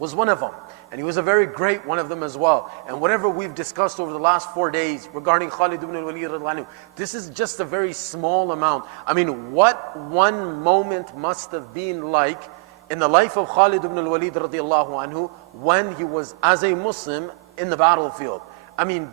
Was one of them. And he was a very great one of them as well. And whatever we've discussed over the last 4 days regarding Khalid ibn al-Walid radhiyallahu anhu, this is just a very small amount. I mean, what one moment must have been like in the life of Khalid ibn al-Walid radhiyallahu anhu when he was as a Muslim in the battlefield. I mean,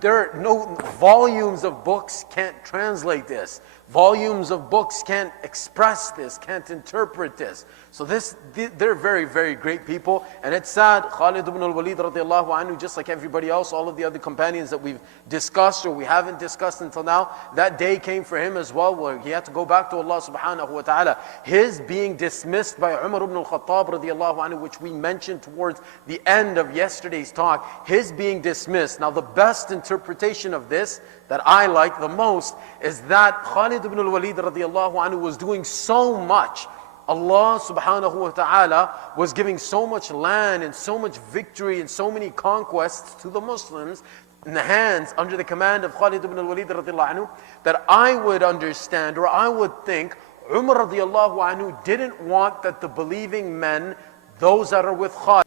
volumes of books can't translate this. Volumes of books can't express this, can't interpret this. So they're very, very great people. And it's sad, Khalid ibn al-Walid radiallahu anhu, just like everybody else, all of the other companions that we've discussed or we haven't discussed until now, that day came for him as well, where he had to go back to Allah subhanahu wa ta'ala. His being dismissed by Umar ibn al-Khattab radiallahu anhu, which we mentioned towards the end of yesterday's talk, his being dismissed. Now the best interpretation of this that I like the most is that Khalid ibn al-Walid radiallahu anhu was doing so much. Allah subhanahu wa ta'ala was giving so much land and so much victory and so many conquests to the Muslims in the hands, under the command of Khalid ibn al-Walid radiallahu anhu, that I would understand or I would think Umar radiallahu anhu didn't want that the believing men, those that are with Khalid,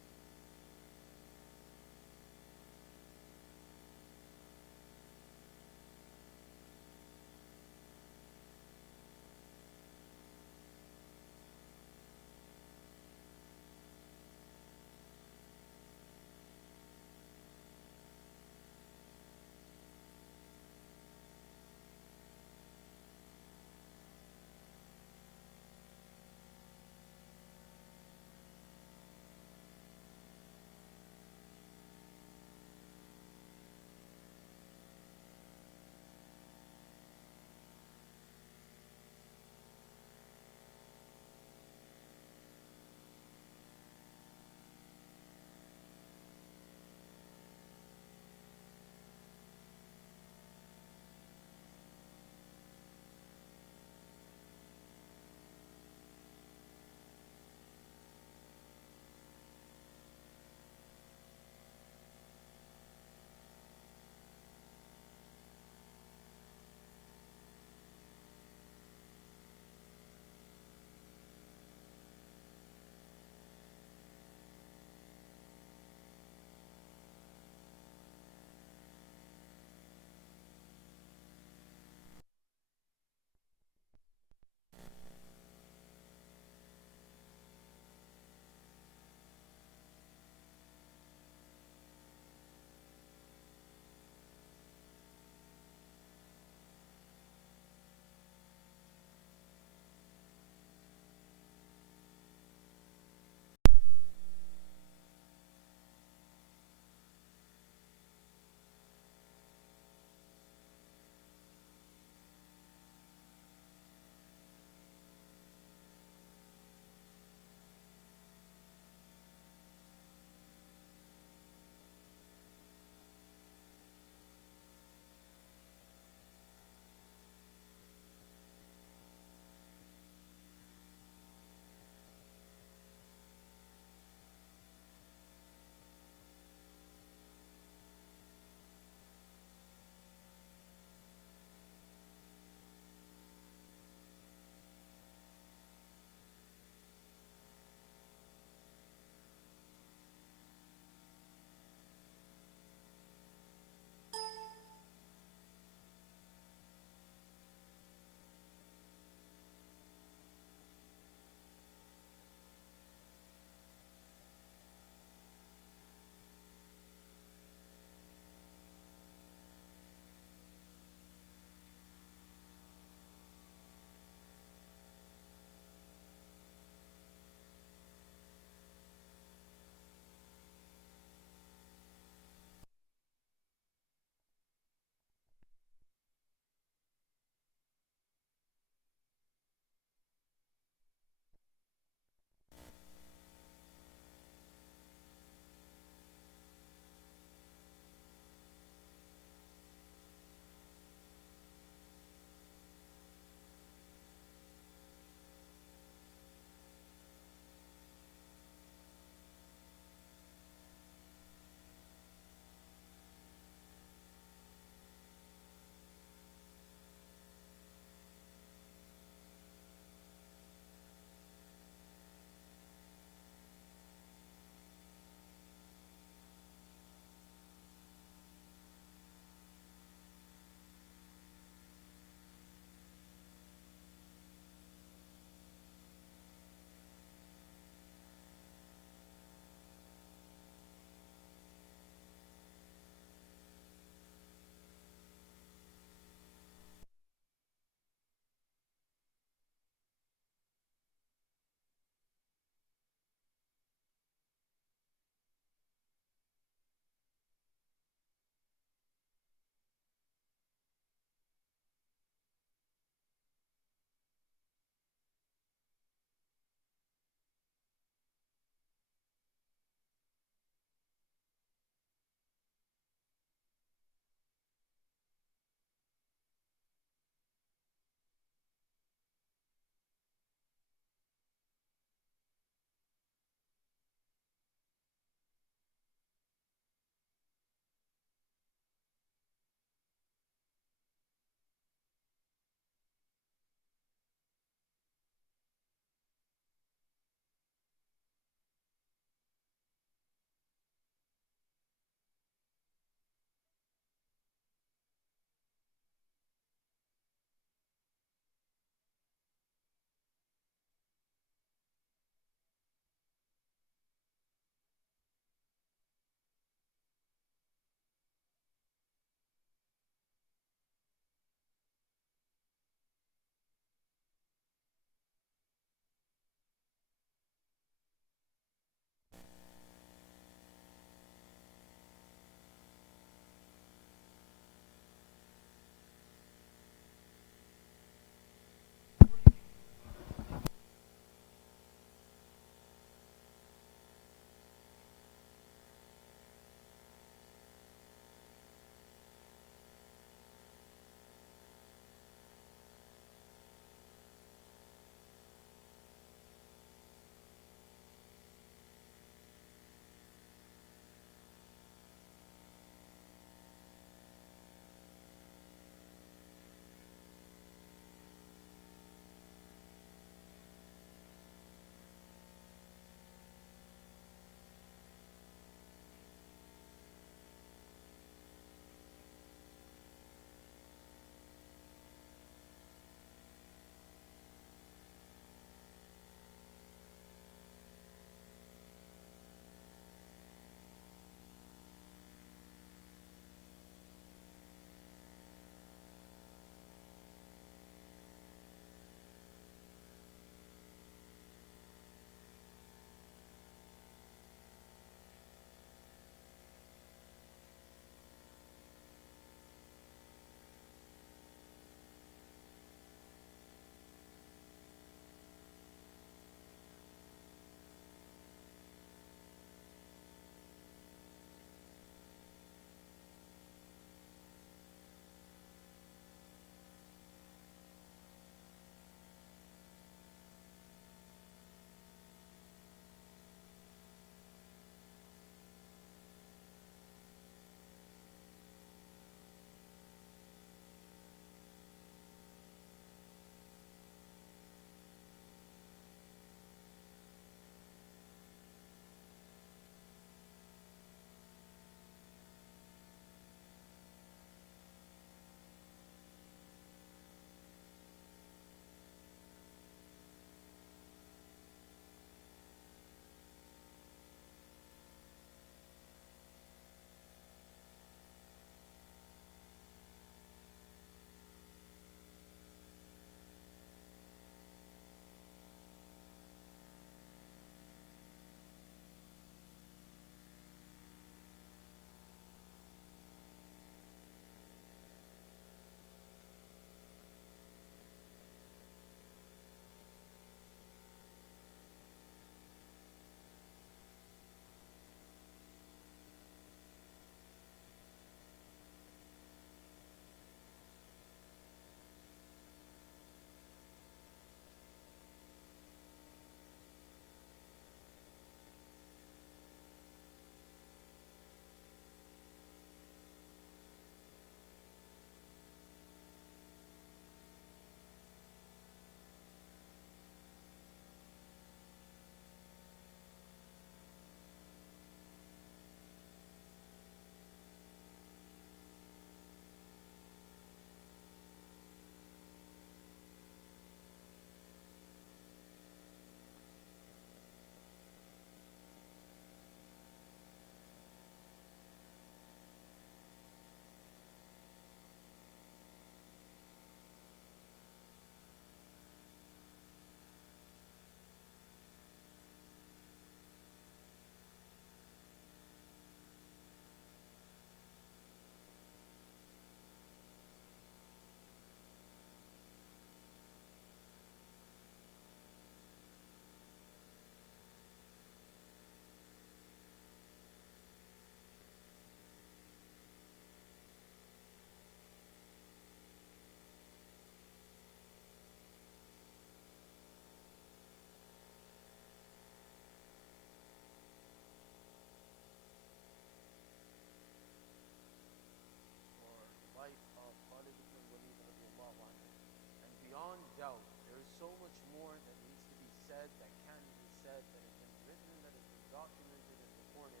said, that can be said, that has been written, that has been documented and recorded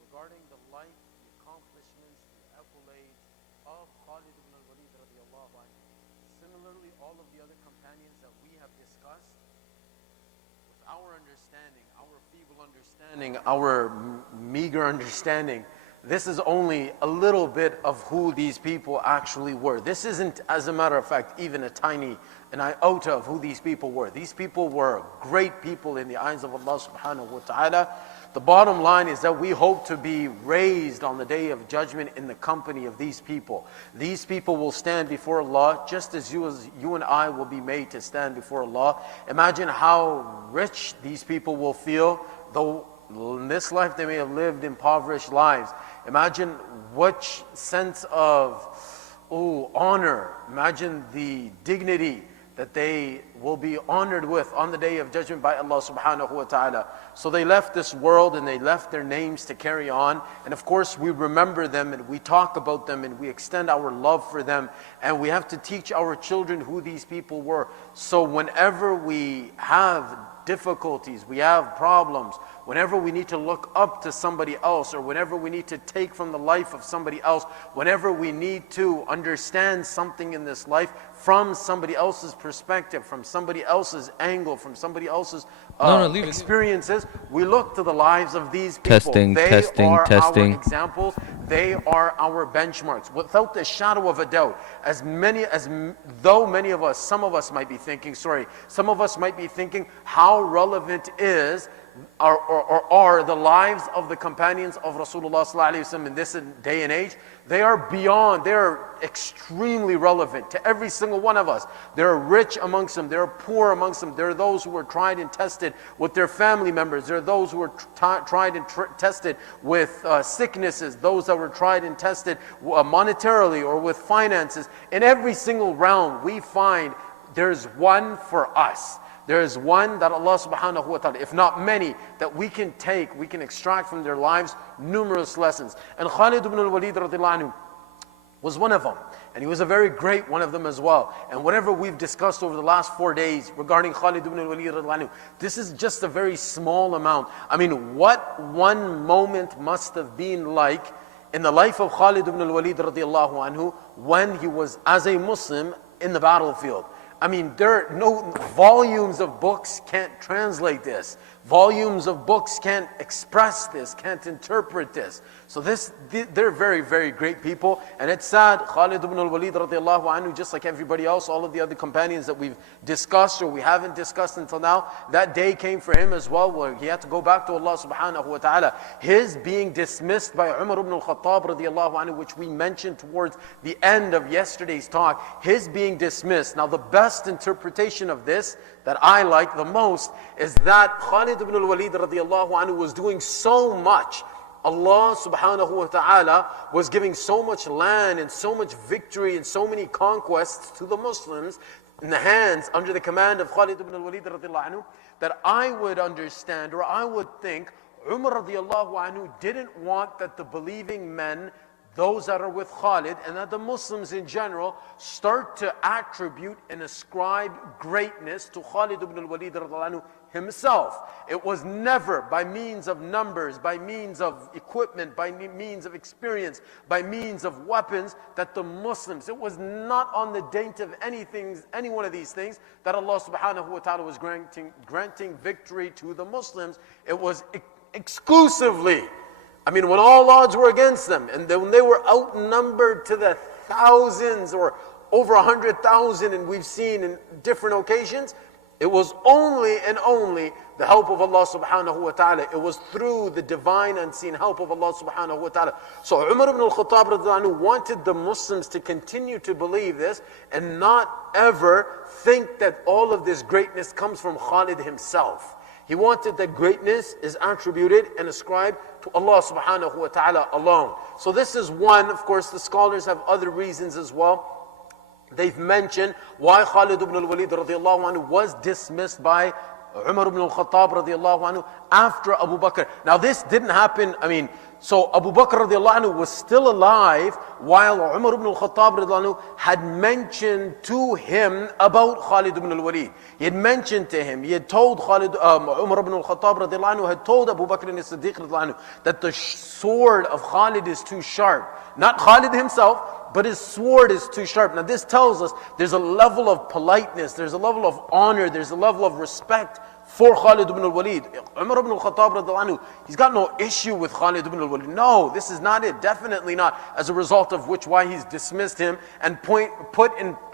regarding the life, the accomplishments, the accolades of Khalid ibn al-Walid radiallahu anhu. Similarly, all of the other companions that we have discussed, with our understanding, our feeble understanding, our meager understanding, this is only a little bit of who these people actually were. This isn't, as a matter of fact, even an iota of who these people were. These people were great people in the eyes of Allah subhanahu wa ta'ala. The bottom line is that we hope to be raised on the day of judgment in the company of these people. These people will stand before Allah just as you and I will be made to stand before Allah. Imagine how rich these people will feel, though in this life they may have lived impoverished lives. Imagine which sense of honor, imagine the dignity that they will be honored with on the day of judgment by Allah subhanahu wa ta'ala. So they left this world and they left their names to carry on. And of course we remember them and we talk about them and we extend our love for them. And we have to teach our children who these people were. So whenever we have difficulties, we have problems, whenever we need to look up to somebody else, or whenever we need to take from the life of somebody else, whenever we need to understand something in this life from somebody else's perspective, from somebody else's angle, from somebody else's experiences, we look to the lives of these people. They are our examples. They are our benchmarks. Without the shadow of a doubt, though many of us, some of us might be thinking, how relevant is or are the lives of the companions of Rasulullah sallallahu alaihi wasallam in this day and age? They are extremely relevant to every single one of us. There are rich amongst them, there are poor amongst them, there are those who were tried and tested with their family members, there are those who were tried and tested with sicknesses, those that were tried and tested monetarily or with finances. In every single realm we find there's one for us. There is one that Allah subhanahu wa ta'ala, if not many, that we can extract from their lives numerous lessons. And Khalid ibn al-Walid radiallahu anhu was one of them. And he was a very great one of them as well. And whatever we've discussed over the last 4 days regarding Khalid ibn al-Walid radiallahu anhu, this is just a very small amount. I mean, what one moment must have been like in the life of Khalid ibn al-Walid radiallahu anhu when he was, as a Muslim, in the battlefield. I mean, volumes of books can't translate this. Volumes of books can't express this, can't interpret this. So they're very, very great people. And it's sad, Khalid ibn al-Walid radiallahu anhu, just like everybody else, all of the other companions that we've discussed or we haven't discussed until now, that day came for him as well, where he had to go back to Allah subhanahu wa ta'ala. His being dismissed by Umar ibn al-Khattab radiallahu anhu, which we mentioned towards the end of yesterday's talk, his being dismissed. Now the best interpretation of this, that I like the most, is that Khalid ibn al-Walid radiallahu anhu was doing so much. Allah subhanahu wa ta'ala was giving so much land and so much victory and so many conquests to the Muslims in the hands, under the command of Khalid ibn al-Walid radiallahu anhu, that I would understand, or I would think, Umar radiallahu anhu didn't want that the believing men, those that are with Khalid, and that the Muslims in general, start to attribute and ascribe greatness to Khalid ibn al-Walid radiallahu anhu himself. It was never by means of numbers, by means of equipment, by means of experience, by means of weapons, that the Muslims, it was not on the date of any one of these things, that Allah subhanahu wa ta'ala was granting victory to the Muslims. It was exclusively, I mean, when all odds were against them, and when they were outnumbered to the thousands or over 100,000, and we've seen in different occasions, it was only and only the help of Allah subhanahu wa ta'ala. It was through the divine unseen help of Allah subhanahu wa ta'ala. So Umar ibn al-Khattab radiallahu anhu wanted the Muslims to continue to believe this and not ever think that all of this greatness comes from Khalid himself. He wanted that greatness is attributed and ascribed to Allah subhanahu wa ta'ala alone. So this is one. Of course, the scholars have other reasons as well. They've mentioned why Khalid ibn al-Walid radiallahu anhu was dismissed by Umar ibn al-Khattab radiallahu anhu after Abu Bakr. Now this didn't happen, so Abu Bakr radiallahu anhu was still alive while Umar ibn al-Khattab radiallahu anhu had mentioned to him about Khalid ibn al-Walid. He had mentioned to him, he had told Umar ibn al-Khattab radiallahu anhu had told Abu Bakr Siddique radiallahu anhu that the sword of Khalid is too sharp. Not Khalid himself, but his sword is too sharp. Now this tells us there's a level of politeness, there's a level of honor, there's a level of respect for Khalid ibn al-Walid. Umar ibn al-Khattab radiallahu anhu, he's got no issue with Khalid ibn al-Walid. No, this is not it, definitely not. As a result of which why he's dismissed him and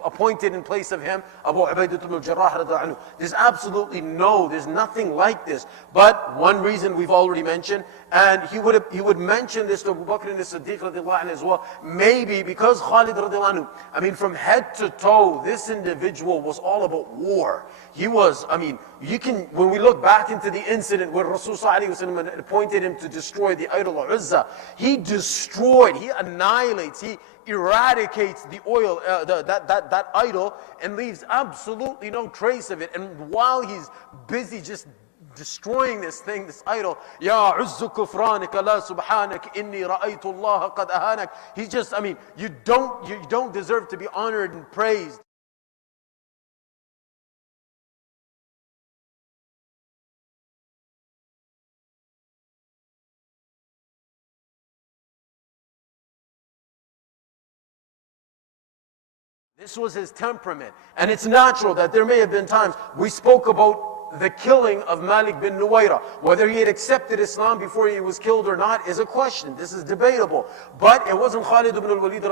appointed in place of him Abu Ubaidah ibn al-Jarrah radiallahu anhu. There's nothing like this. But one reason we've already mentioned, and he would mention this to Abu Bakr as-Siddiq radiallahu anhu as well, maybe because Khalid radiallahu anhu, from head to toe, this individual was all about war. He was, when we look back into the incident where Rasul ﷺ appointed him to destroy the idol of Uzza, he destroyed, he annihilates, he eradicates the oil, that idol, and leaves absolutely no trace of it. And while he's busy just destroying this thing, this idol, Ya Uzzu kufranika la subhanak inni ra'aytu Allah qad ahanak. He's just, you don't deserve to be honored and praised. This was his temperament. And it's natural that there may have been times, we spoke about the killing of Malik bin Nuwayra. Whether he had accepted Islam before he was killed or not is a question. This is debatable. But it wasn't Khalid ibn al-Walid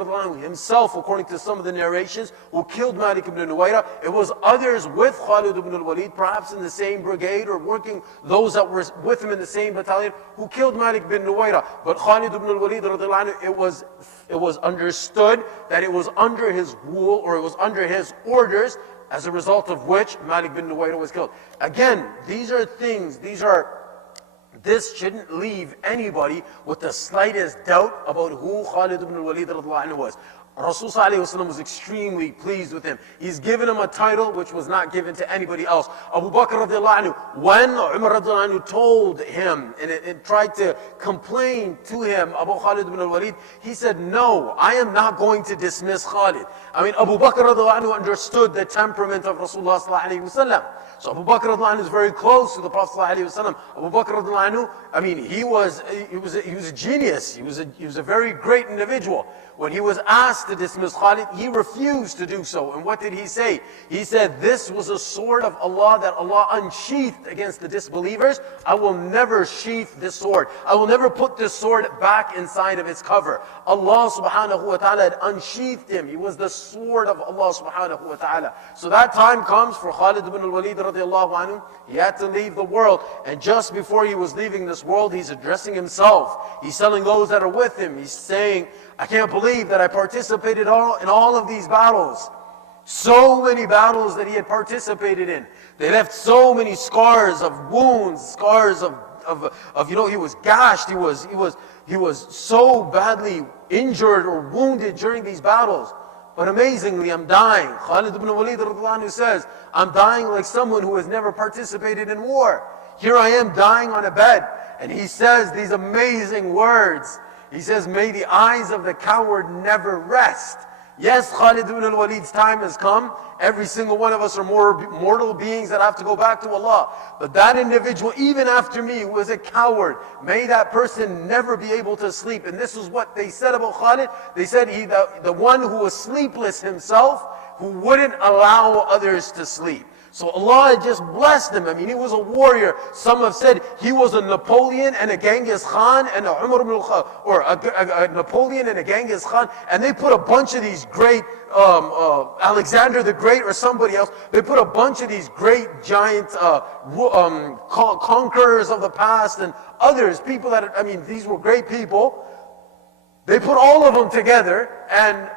himself, according to some of the narrations, who killed Malik ibn Nuwayra. It was others with Khalid ibn al-Walid, perhaps in the same brigade or working, those that were with him in the same battalion, who killed Malik bin Nuwayra. But Khalid ibn al-Walid, it was understood that it was under his rule or it was under his orders, as a result of which Malik bin Nuwayra was killed. Again, these are things, this shouldn't leave anybody with the slightest doubt about who Khalid ibn al-Walid was. Rasul ﷺ was extremely pleased with him. He's given him a title which was not given to anybody else. Abu Bakr radiallahu anhu, when Umar radiallahu anhu told him and tried to complain to him about Khalid ibn al-Walid, he said, no, I am not going to dismiss Khalid. Abu Bakr radiallahu anhu understood the temperament of Rasulullah ﷺ. So Abu Bakr radiallahu anhu is very close to the Prophet ﷺ. Abu Bakr radiallahu anhu, he was a genius. He was a very great individual. When he was asked to dismiss Khalid, he refused to do so. And what did he say? He said, this was a sword of Allah that Allah unsheathed against the disbelievers. I will never sheath this sword. I will never put this sword back inside of its cover. Allah subhanahu wa ta'ala had unsheathed him. He was the sword of Allah subhanahu wa ta'ala. So that time comes for Khalid ibn al-Walid radiallahu anhu. He had to leave the world. And just before he was leaving this world, he's addressing himself. He's telling those that are with him. He's saying, I can't believe that I participated in all of these battles. So many battles that he had participated in. They left so many scars of wounds, scars of he was gashed, he was so badly injured or wounded during these battles. But amazingly, I'm dying. Khalid ibn Walid says, I'm dying like someone who has never participated in war. Here I am dying on a bed. And he says these amazing words. He says, may the eyes of the coward never rest. Yes, Khalid ibn al-Walid's time has come. Every single one of us are mortal beings that have to go back to Allah. But that individual, even after me, was a coward. May that person never be able to sleep. And this is what they said about Khalid. They said he, the one who was sleepless himself, who wouldn't allow others to sleep. So Allah had just blessed him. He was a warrior. Some have said he was a Napoleon and a Genghis Khan and a Umar ibn al-Khattab, or a Napoleon and a Genghis Khan, and they put a bunch of these great, Alexander the Great or somebody else, they put a bunch of these great giant conquerors of the past and others, people that, these were great people. They put all of them together and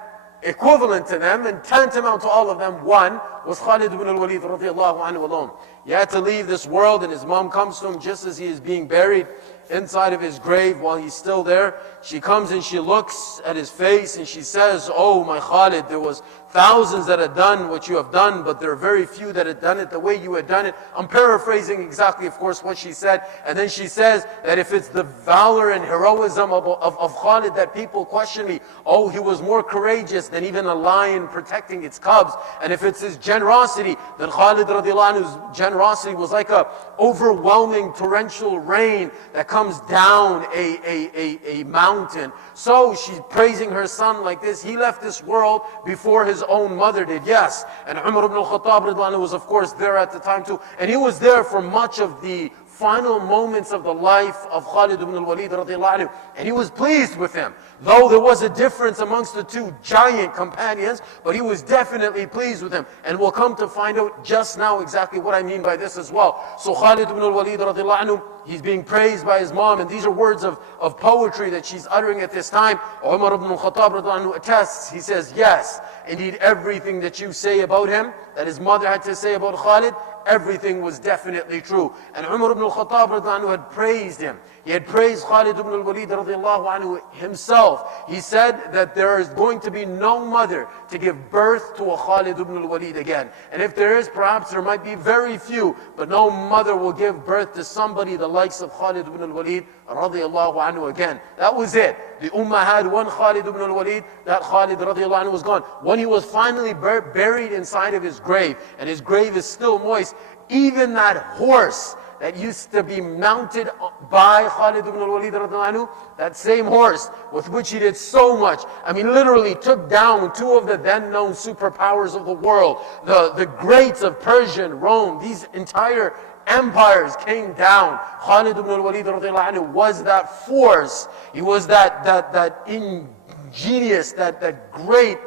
equivalent to them and tantamount to all of them, one was Khalid ibn al-Walid radiallahu anhu alone. He had to leave this world, and his mom comes to him just as he is being buried inside of his grave while he's still there. She comes and she looks at his face and she says, "Oh my Khalid, there was thousands that had done what you have done, but there are very few that had done it the way you had done it." I'm paraphrasing exactly, of course, what she said. And then she says that if it's the valor and heroism of Khalid that people question me, oh, he was more courageous than even a lion protecting its cubs. And if it's his generosity, then Khalid radiallahu anhu's generosity was like a overwhelming torrential rain that comes down a mountain. So she's praising her son like this. He left this world before his own mother did, yes. And Umar ibn al-Khattab radiallahu anhu was of course there at the time too. And he was there for much of the final moments of the life of Khalid ibn al-Walid radiallahu anhu. And he was pleased with him. Though there was a difference amongst the two giant companions, but he was definitely pleased with him. And we'll come to find out just now exactly what I mean by this as well. So Khalid ibn al-Walid radiallahu anhu, he's being praised by his mom, and these are words of poetry that she's uttering at this time. Umar ibn al-Khattab radiallahu anhu attests, he says, yes, indeed everything that you say about him, that his mother had to say about Khalid, everything was definitely true. And Umar ibn al-Khattab radiallahu anhu had praised him. He had praised Khalid ibn al-Walid radiallahu anhu himself. He said that there is going to be no mother to give birth to a Khalid ibn al-Walid again. And if there is, perhaps there might be very few, but no mother will give birth to somebody the likes of Khalid ibn al-Walid radiallahu anhu again. That was it. The Ummah had one Khalid ibn al-Walid, that Khalid radiallahu anhu was gone. When he was finally buried inside of his grave, and his grave is still moist, even that horse that used to be mounted by Khalid ibn al-Walid radiallahu anhu, that same horse with which he did so much, I mean literally took down two of the then known superpowers of the world, the greats of Persia and Rome. These entire empires came down. Khalid ibn al-Walid radiallahu anhu was that force. He was that ingenious, that great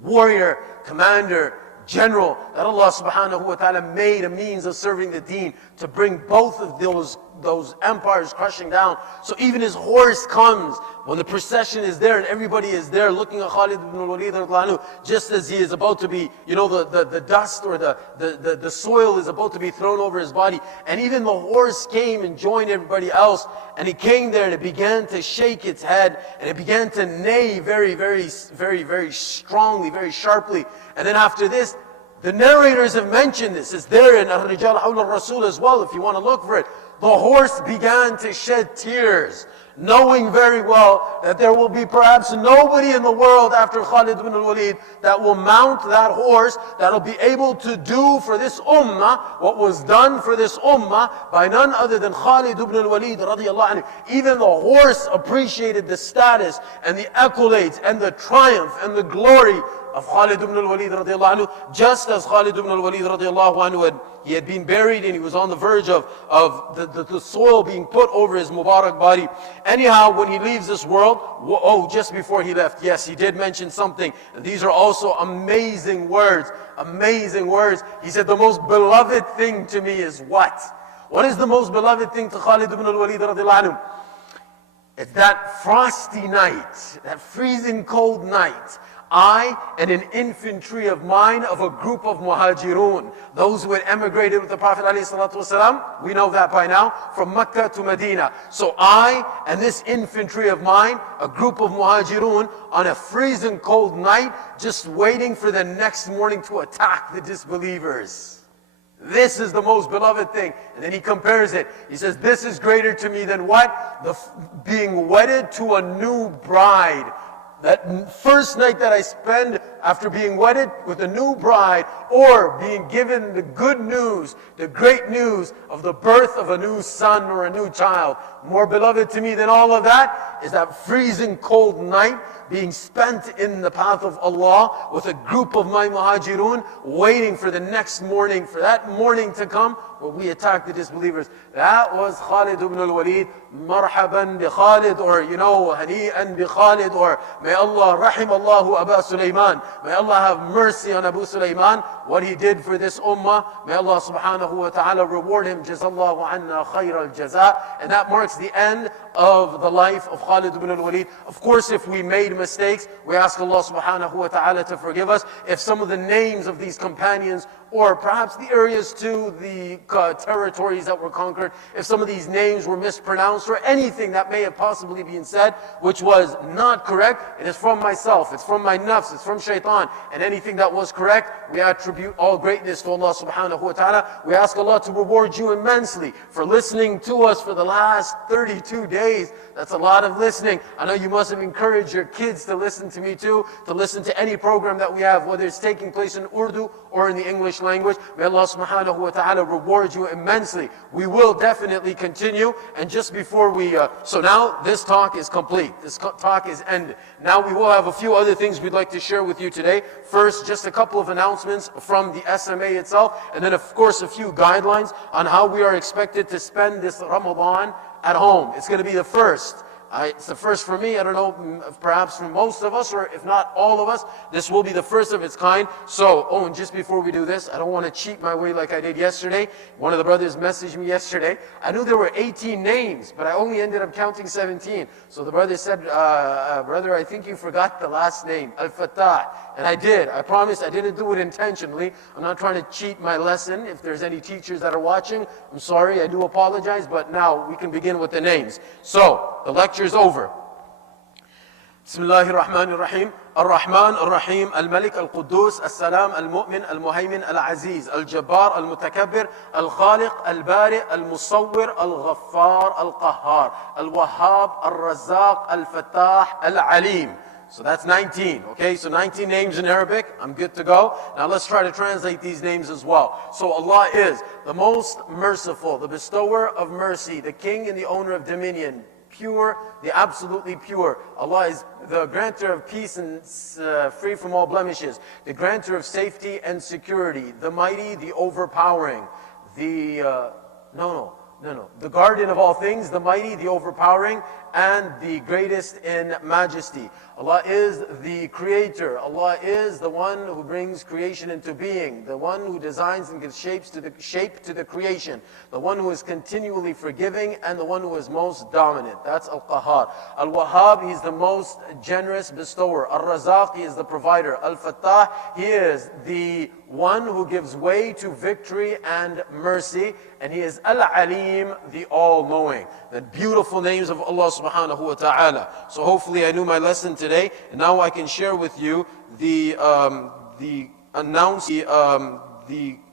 warrior, commander, general, that Allah subhanahu wa ta'ala made a means of serving the deen to bring both of those empires crushing down. So even his horse comes when the procession is there and everybody is there looking at Khalid ibn al-Walid radiallahu anhu, just as he is about to be, the dust or the soil is about to be thrown over his body. And even the horse came and joined everybody else, and it came there and it began to shake its head and it began to neigh very, very, very, very strongly, very sharply. And then after this, the narrators have mentioned this. It's there in Ar-Rijal Hawla Rasul as well, if you want to look for it. The horse began to shed tears, knowing very well that there will be perhaps nobody in the world after Khalid ibn al-Walid that will mount that horse, that will be able to do for this ummah what was done for this ummah by none other than Khalid ibn al-Walid radiallahu anhu. Even the horse appreciated the status and the accolades and the triumph and the glory of Khalid ibn al-Walid radiallahu anhu, just as Khalid ibn al-Walid radiallahu anhu he had been buried and he was on the verge of the soil being put over his Mubarak body. Anyhow, when he leaves this world, just before he left, yes, he did mention something. And these are also amazing words, amazing words. He said, the most beloved thing to me is what? What is the most beloved thing to Khalid ibn al-Walid radiallahu anhu? It's that frosty night, that freezing cold night. I and an infantry of mine, of a group of muhajirun, those who had emigrated with the Prophet ﷺ, we know that by now, from Mecca to Medina. So I and this infantry of mine, a group of muhajirun, on a freezing cold night, just waiting for the next morning to attack the disbelievers. This is the most beloved thing. And then he compares it. He says, this is greater to me than what? Being wedded to a new bride. That first night that I spend after being wedded with a new bride, or being given the good news, the great news of the birth of a new son or a new child. More beloved to me than all of that is that freezing cold night being spent in the path of Allah with a group of my muhajirun, waiting for the next morning, for that morning to come where we attack the disbelievers. That was Khalid ibn al-Walid. Marhaban bi Khalid, or hani'an bi Khalid, or may Allah rahim Allahu Aba Sulaiman. May Allah have mercy on Abu Sulaiman, what he did for this ummah. May Allah subhanahu wa ta'ala reward him. Jazallahu anna khayr al-jaza. And that marks the end of the life of Khalid ibn al-Walid. Of course, if we made mistakes, we ask Allah subhanahu wa ta'ala to forgive us. If some of the names of these companions, or perhaps the areas to the territories that were conquered, if some of these names were mispronounced, or anything that may have possibly been said, which was not correct, it is from myself, it's from my nafs, it's from shaitan. And anything that was correct, we attribute all greatness to Allah subhanahu wa ta'ala. We ask Allah to reward you immensely for listening to us for the last 32 days. That's a lot of listening. I know you must have encouraged your kids to listen to me too, to listen to any program that we have, whether it's taking place in Urdu or in the English language. May Allah subhanahu wa ta'ala reward you immensely. We will definitely continue. And just before we, so now this talk is complete. This talk is ended. Now we will have a few other things we'd like to share with you today. First, just a couple of announcements from the SMA itself. And then of course a few guidelines on how we are expected to spend this Ramadan at home. It's going to be the first. It's the first for me. I don't know, perhaps for most of us, or if not all of us, this will be the first of its kind. So, and just before we do this, I don't want to cheat my way like I did yesterday. One of the brothers messaged me yesterday. I knew there were 18 names, but I only ended up counting 17. So the brother said, brother, I think you forgot the last name, Al-Fattah. And I did. I promise I didn't do it intentionally. I'm not trying to cheat my lesson. If there's any teachers that are watching, I'm sorry, I do apologize, but now we can begin with the names. So, the lecture is over. Bismillahir Rahmanir Rahim. Ar-Rahman Ar-Rahim Al-Malik Al-Quddus As-Salam Al-Mu'min Al-Muhaymin Al-Aziz Al-Jabbar Al-Mutakabbir Al-Khaliq Al-Bari Al-Musawwir Al-Ghaffar Al-Qahhar Al-Wahhab Al-Razzaq Al-Fattah Al-Alim. So that's 19, okay? So 19 names in Arabic. I'm good to go. Now let's try to translate these names as well. So Allah is the most merciful, the bestower of mercy, the king and the owner of dominion, pure, the absolutely pure. Allah is the grantor of peace and free from all blemishes, the grantor of safety and security, the mighty, the overpowering, the the guardian of all things, the mighty, the overpowering, and the greatest in majesty. Allah is the creator. Allah is the one who brings creation into being, the one who designs and gives shape to the creation, the one who is continually forgiving, and the one who is most dominant. That's Al-Qahhar. Al-Wahhab, he is the most generous bestower. Al-Razzaq, he is the provider. Al-Fattah, he is the one who gives way to victory and mercy, and he is Al-Alim, the all-knowing. The beautiful names of Allah subhanahu wa ta'ala. So hopefully I knew my lesson today, and now I can share with you the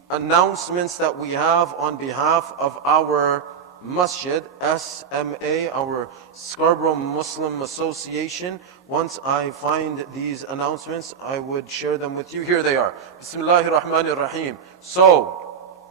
announcements that we have on behalf of our masjid, SMA, our Scarborough Muslim Association. Once I find these announcements, I would share them with you. Here they are. Bismillahir Rahmanir Rahim. So,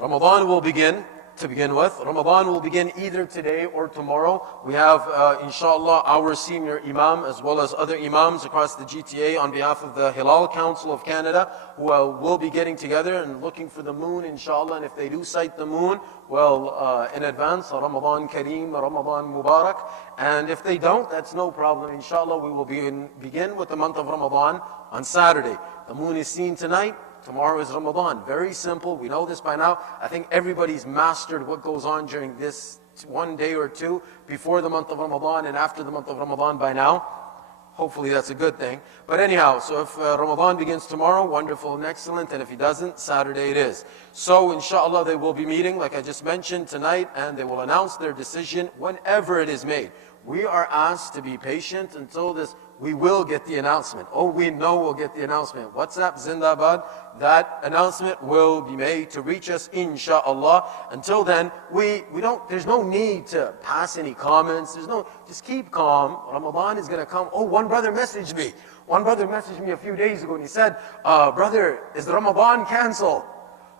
Ramadan will begin. To begin with, Ramadan will begin either today or tomorrow. We have, inshallah, our senior imam as well as other imams across the GTA on behalf of the Hilal Council of Canada, who will be getting together and looking for the moon, inshallah. And if they do sight the moon, well, in advance, Ramadan Kareem, Ramadan Mubarak. And if they don't, that's no problem. Inshallah, we will begin with the month of Ramadan on Saturday. The moon is seen tonight. Tomorrow is Ramadan. Very simple. We know this by now. I think everybody's mastered what goes on during this one day or two before the month of Ramadan and after the month of Ramadan by now. Hopefully that's a good thing. But anyhow, so if Ramadan begins tomorrow, wonderful and excellent. And if he doesn't, Saturday it is. So inshallah they will be meeting, like I just mentioned, tonight, and they will announce their decision whenever it is made. We are asked to be patient until this. We will get the announcement. Oh, we know we'll get the announcement. WhatsApp, Zindabad, that announcement will be made to reach us, inshallah. Until then, there's no need to pass any comments. Just keep calm. Ramadan is going to come. Oh, one brother messaged me. One brother messaged me a few days ago and he said, brother, is Ramadan canceled?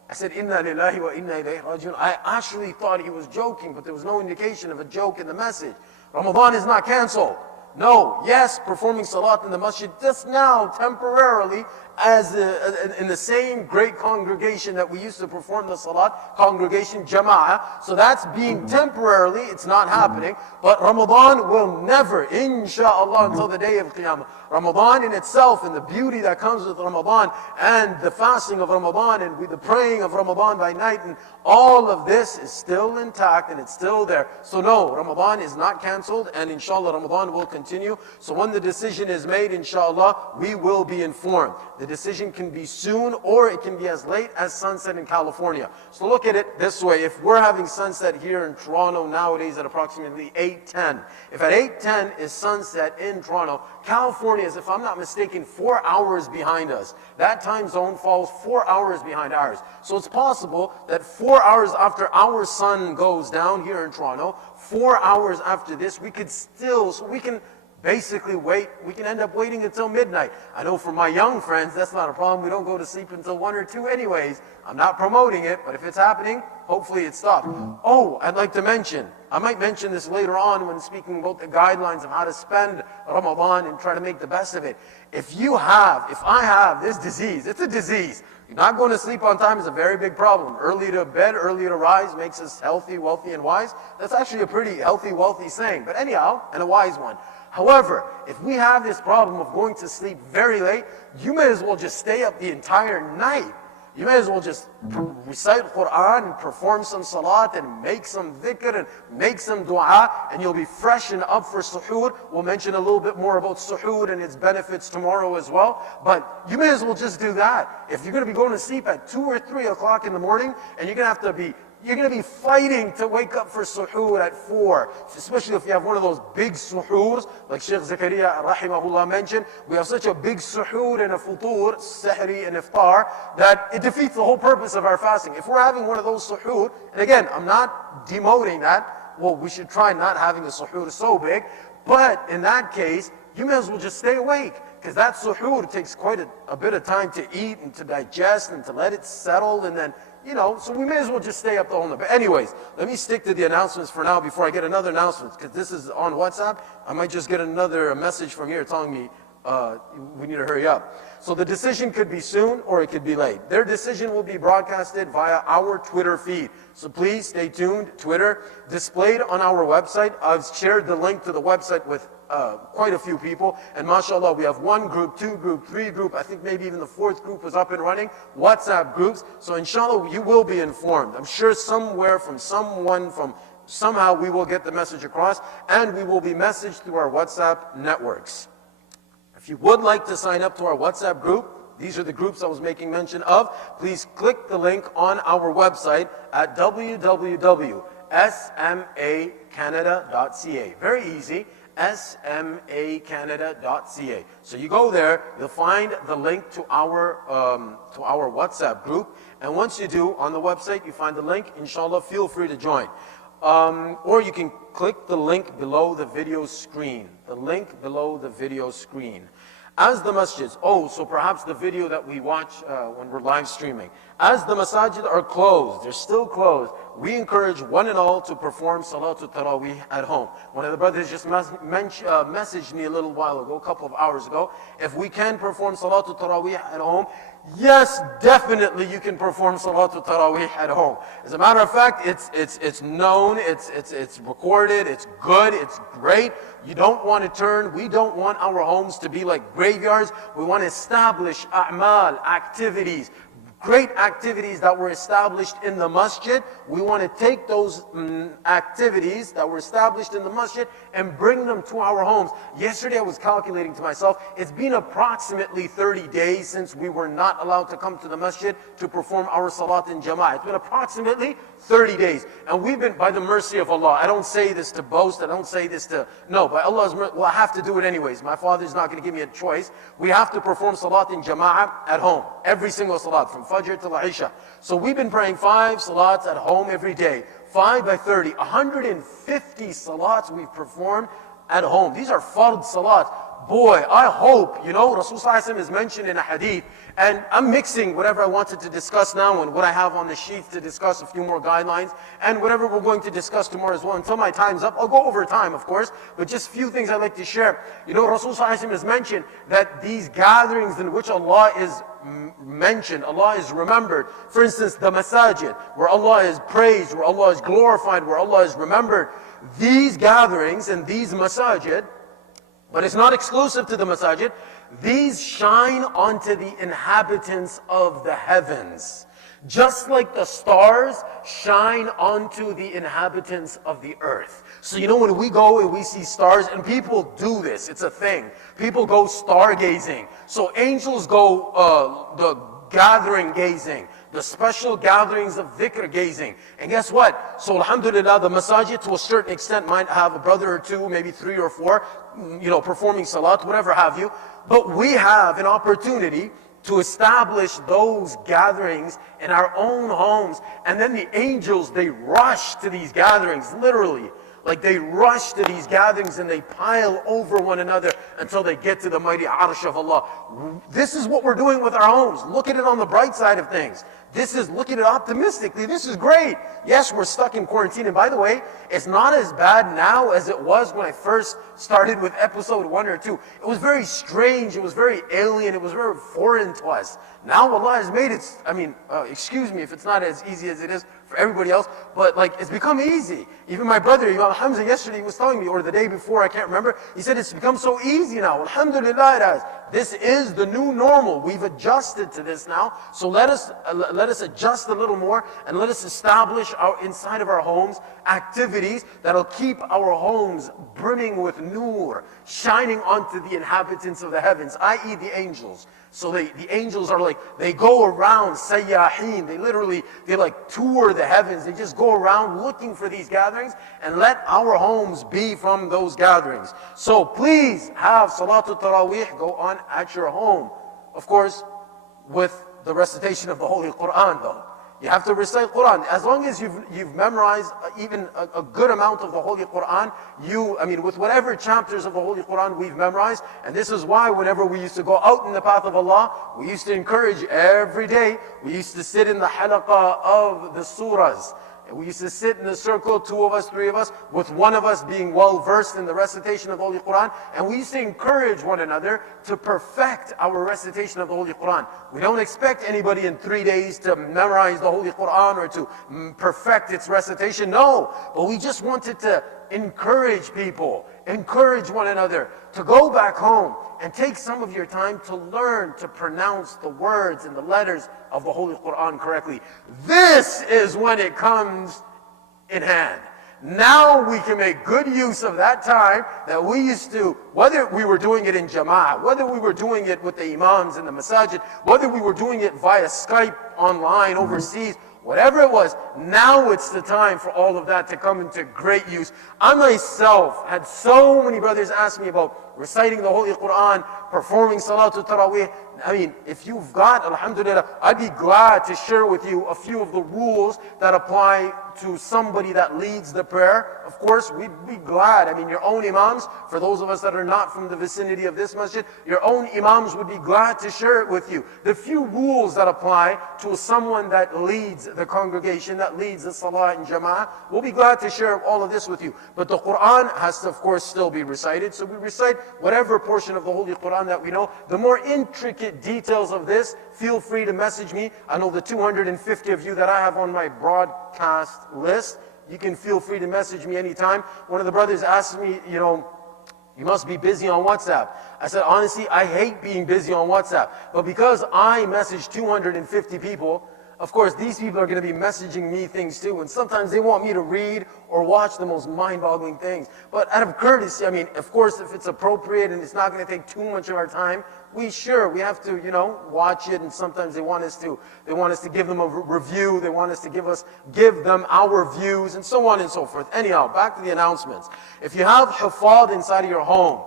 I said, Inna lillahi wa inna ilayhi rajiun. I actually thought he was joking, but there was no indication of a joke in the message. Ramadan is not canceled. No, yes, performing salat in the masjid just now, temporarily, as in the same great congregation that we used to perform the salat, congregation jama'ah. So that's being temporarily, it's not happening. But Ramadan will never, inshallah, until the day of Qiyamah. Ramadan in itself and the beauty that comes with Ramadan and the fasting of Ramadan and the praying of Ramadan by night and all of this is still intact and it's still there. So no, Ramadan is not cancelled and inshallah Ramadan will continue. So when the decision is made, inshallah, we will be informed. The decision can be soon or it can be as late as sunset in California. So look at it this way. If we're having sunset here in Toronto nowadays at approximately 8:10, if at 8:10 is sunset in Toronto, California is, if I'm not mistaken, 4 hours behind us. That time zone falls 4 hours behind ours. So it's possible that 4 hours after our sun goes down here in Toronto, 4 hours after this, we could still, so we can basically wait, we can end up waiting until midnight. I know for my young friends, that's not a problem. We don't go to sleep until 1 or 2 anyways. I'm not promoting it, but if it's happening, hopefully it stops. Oh, I'd like to mention, I might mention this later on when speaking about the guidelines of how to spend Ramadan and try to make the best of it. If I have this disease, it's a disease. Not going to sleep on time is a very big problem. Early to bed, early to rise makes us healthy, wealthy, and wise. That's actually a pretty healthy, wealthy saying. But anyhow, and a wise one. However, if we have this problem of going to sleep very late, you may as well just stay up the entire night. You may as well just recite Quran and perform some salat and make some dhikr and make some dua and you'll be fresh and up for suhoor. We'll mention a little bit more about suhoor and its benefits tomorrow as well. But you may as well just do that. If you're going to be going to sleep at 2 or 3 o'clock in the morning and you're going to be fighting to wake up for suhoor at 4, especially if you have one of those big suhoors, like Sheikh Zakaria rahimahullah mentioned. We have such a big suhoor and a futur, sahri and iftar, that it defeats the whole purpose of our fasting. If we're having one of those suhoor, and again, I'm not demoting that, well, we should try not having a suhoor so big, but in that case, you may as well just stay awake. Because that suhoor takes quite a bit of time to eat and to digest and to let it settle and then, so we may as well just stay up the whole night. But anyways, let me stick to the announcements for now before I get another announcement. Because this is on WhatsApp. I might just get another message from here telling me we need to hurry up. So the decision could be soon or it could be late. Their decision will be broadcasted via our Twitter feed. So please stay tuned. Twitter, displayed on our website. I've shared the link to the website with quite a few people, and mashallah, we have 1 group, 2 group, 3 group, I think maybe even the 4th group was up and running, WhatsApp groups, so inshallah you will be informed. I'm sure somewhere from somehow we will get the message across, and we will be messaged through our WhatsApp networks. If you would like to sign up to our WhatsApp group, these are the groups I was making mention of, please click the link on our website at www.smacanada.ca. Very easy. smacanada.ca. So you go there, you'll find the link to our WhatsApp group, and once you do, on the website you find the link. Inshallah, feel free to join. Or you can click the link below the video screen. The link below the video screen. As the masjids, so perhaps the video that we watch when we're live streaming. As the masajid are closed, they're still closed, we encourage one and all to perform Salatul Taraweeh at home. One of the brothers just messaged me a little while ago, a couple of hours ago, if we can perform Salatul Taraweeh at home. Yes, definitely you can perform Salatul Taraweeh at home. As a matter of fact, it's known, it's recorded, it's good, it's great. You don't want to we don't want our homes to be like graveyards. We want to establish a'mal, activities, great activities that were established in the masjid. We want to take those activities that were established in the masjid and bring them to our homes. Yesterday I was calculating to myself, it's been approximately 30 days since we were not allowed to come to the masjid to perform our salat in jama'ah. It's been approximately 30 days. And we've been, by the mercy of Allah, I don't say this to boast, I don't say this to, no, by Allah's mercy, well, I have to do it anyways. My father's not going to give me a choice. We have to perform salat in jama'ah at home. Every single salat, from Fajr till Isha. So we've been praying 5 salats at home every day. 5 by 30, 150 salats we've performed at home. These are fard salats. boy, I hope, Rasulullah is mentioned in a hadith, and I'm mixing whatever I wanted to discuss now and what I have on the sheet to discuss, a few more guidelines, and whatever we're going to discuss tomorrow as well. Until my time's up, I'll go over time, of course, but just a few things I'd like to share. Rasulullah has mentioned that these gatherings in which Allah is mentioned, Allah is remembered. For instance, the masajid, where Allah is praised, where Allah is glorified, where Allah is remembered. These gatherings and these masajid, but it's not exclusive to the masajid, these shine onto the inhabitants of the heavens. Just like the stars shine onto the inhabitants of the earth. So when we go and we see stars, and people do this, it's a thing. People go stargazing. So angels go the gathering gazing, the special gatherings of dhikr gazing. And guess what? So alhamdulillah, the masajid to a certain extent might have a brother or two, maybe 3 or 4, performing salat, whatever have you. But we have an opportunity to establish those gatherings in our own homes. And then the angels, they rush to these gatherings, literally. Like they rush to these gatherings and they pile over one another until they get to the mighty arsh of Allah. This is what we're doing with our homes. Look at it on the bright side of things. Look at it optimistically. This is great. Yes, we're stuck in quarantine. And by the way, it's not as bad now as it was when I first started with episode 1 or 2. It was very strange. It was very alien. It was very foreign to us. Now Allah has made it, excuse me if it's not as easy as it is for everybody else, but it's become easy. Even my brother, Imam Hamza, yesterday he was telling me, or the day before, I can't remember, he said it's become so easy now. Alhamdulillah it has. This is the new normal. We've adjusted to this now. So let us adjust a little more and let us establish inside of our homes activities that'll keep our homes brimming with nur, shining onto the inhabitants of the heavens, i.e. the angels. So the angels are they go around, sayyahin, they tour the heavens. They just go around looking for these gatherings, and let our homes be from those gatherings. So please have Salatul Taraweeh go on at your home. Of course, with the recitation of the Holy Quran though. You have to recite Quran. As long as you've memorized even a good amount of the Holy Quran, with whatever chapters of the Holy Quran we've memorized, and this is why whenever we used to go out in the path of Allah, we used to encourage every day, we used to sit in the halaqah of the surahs. We used to sit in a circle, 2 of us, 3 of us, with one of us being well versed in the recitation of the Holy Quran. And we used to encourage one another to perfect our recitation of the Holy Quran. We don't expect anybody in 3 days to memorize the Holy Quran or to perfect its recitation. No, but we just wanted to encourage people, encourage one another to go back home and take some of your time to learn to pronounce the words and the letters of the Holy Quran correctly. This is when it comes in hand. Now we can make good use of that time that we used to, whether we were doing it in Jama'ah, whether we were doing it with the imams in the masajid, whether we were doing it via Skype online overseas, whatever it was, now it's the time for all of that to come into great use. I myself had so many brothers ask me about reciting the Holy Quran, performing Salatul Taraweeh. If you've got, alhamdulillah, I'd be glad to share with you a few of the rules that apply to somebody that leads the prayer. Of course, we'd be glad. Your own imams, for those of us that are not from the vicinity of this masjid, your own imams would be glad to share it with you. The few rules that apply to someone that leads the congregation, that leads the salah in jama'ah, we'll be glad to share all of this with you. But the Quran has to, of course, still be recited. So we recite whatever portion of the Holy Quran that we know. The more intricate details of this, feel free to message me. I know the 250 of you that I have on my broadcast list, you can feel free to message me anytime. One of the brothers asked me, you must be busy on WhatsApp. I said, honestly, I hate being busy on WhatsApp. But because I message 250 people, of course, these people are going to be messaging me things too. And sometimes they want me to read or watch the most mind-boggling things. But out of courtesy, of course, if it's appropriate and it's not going to take too much of our time, we have to, watch it. And sometimes they want us to give them a review. They want us to give them our views and so on and so forth. Anyhow, back to the announcements. If you have hufad inside of your home,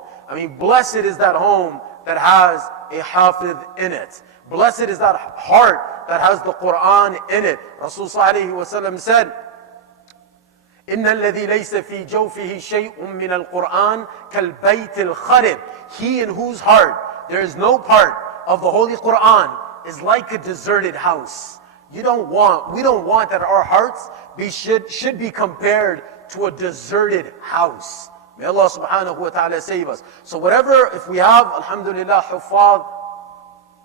blessed is that home that has a hafid in it. Blessed is that heart that has the Quran in it. Rasulullah ﷺ said, إن الذي ليس في جوفه شيء من القرآن كالبيت الخرب. He in whose heart there is no part of the Holy Quran is like a deserted house. We don't want that our hearts should be compared to a deserted house. May Allah subhanahu wa ta'ala save us. So whatever, if we have, alhamdulillah, huffaz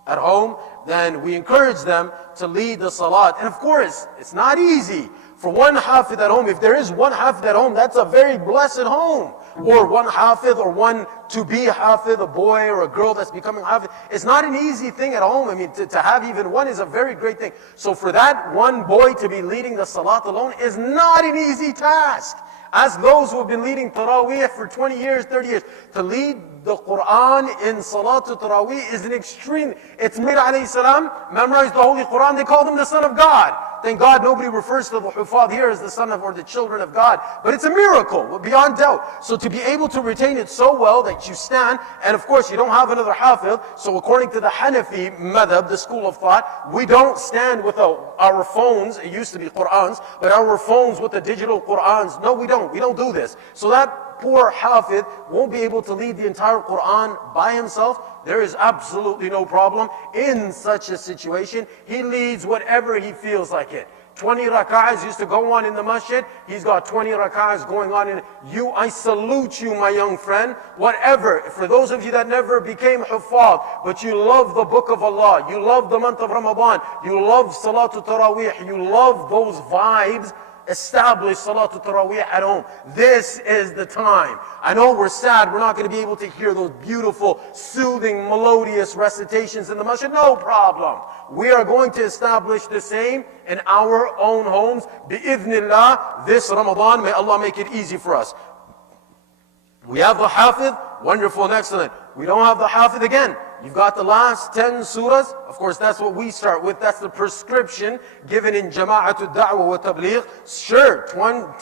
at home, then we encourage them to lead the salat. And of course, it's not easy for one hafid at home. If there is one hafid at home, that's a very blessed home. Or one hafid, or one to be hafid, a boy or a girl that's becoming hafid. It's not an easy thing at home. I mean, to have even one is a very great thing. So for that one boy to be leading the salat alone is not an easy task. Ask those who have been leading Taraweeh for 20 years, 30 years. To lead the Quran in Salatul Taraweeh is an extreme. It's Mir alayhi salam memorized the Holy Quran. They called him the Son of God. Thank God nobody refers to the Hufad here as the son of or the children of God. But it's a miracle, beyond doubt. So to be able to retain it so well that you stand, and of course you don't have another Hafid, so according to the Hanafi madhab, the school of thought, we don't stand with our phones, it used to be Qur'ans, but our phones with the digital Qur'ans. No, we don't. We don't do this. So that poor Hafid won't be able to lead the entire Quran by himself. There is absolutely no problem in such a situation. He leads whatever he feels like it. 20 rak'ahs used to go on in the masjid. He's got 20 rak'ahs going on in I salute you, my young friend. Whatever, for those of you that never became huffaz, but you love the book of Allah, you love the month of Ramadan, you love Salatul Taraweeh, you love those vibes, establish Salatul Taraweeh at home. This is the time. I know we're sad, we're not going to be able to hear those beautiful, soothing, melodious recitations in the masjid. No problem. We are going to establish the same in our own homes. Bi-idhnillah, this Ramadan, may Allah make it easy for us. We have the Hafid, wonderful and excellent. We don't have the Hafid again. You've got the last 10 surahs. Of course, that's what we start with. That's the prescription given in Jama'atul Da'wah wa Tabligh. Sure,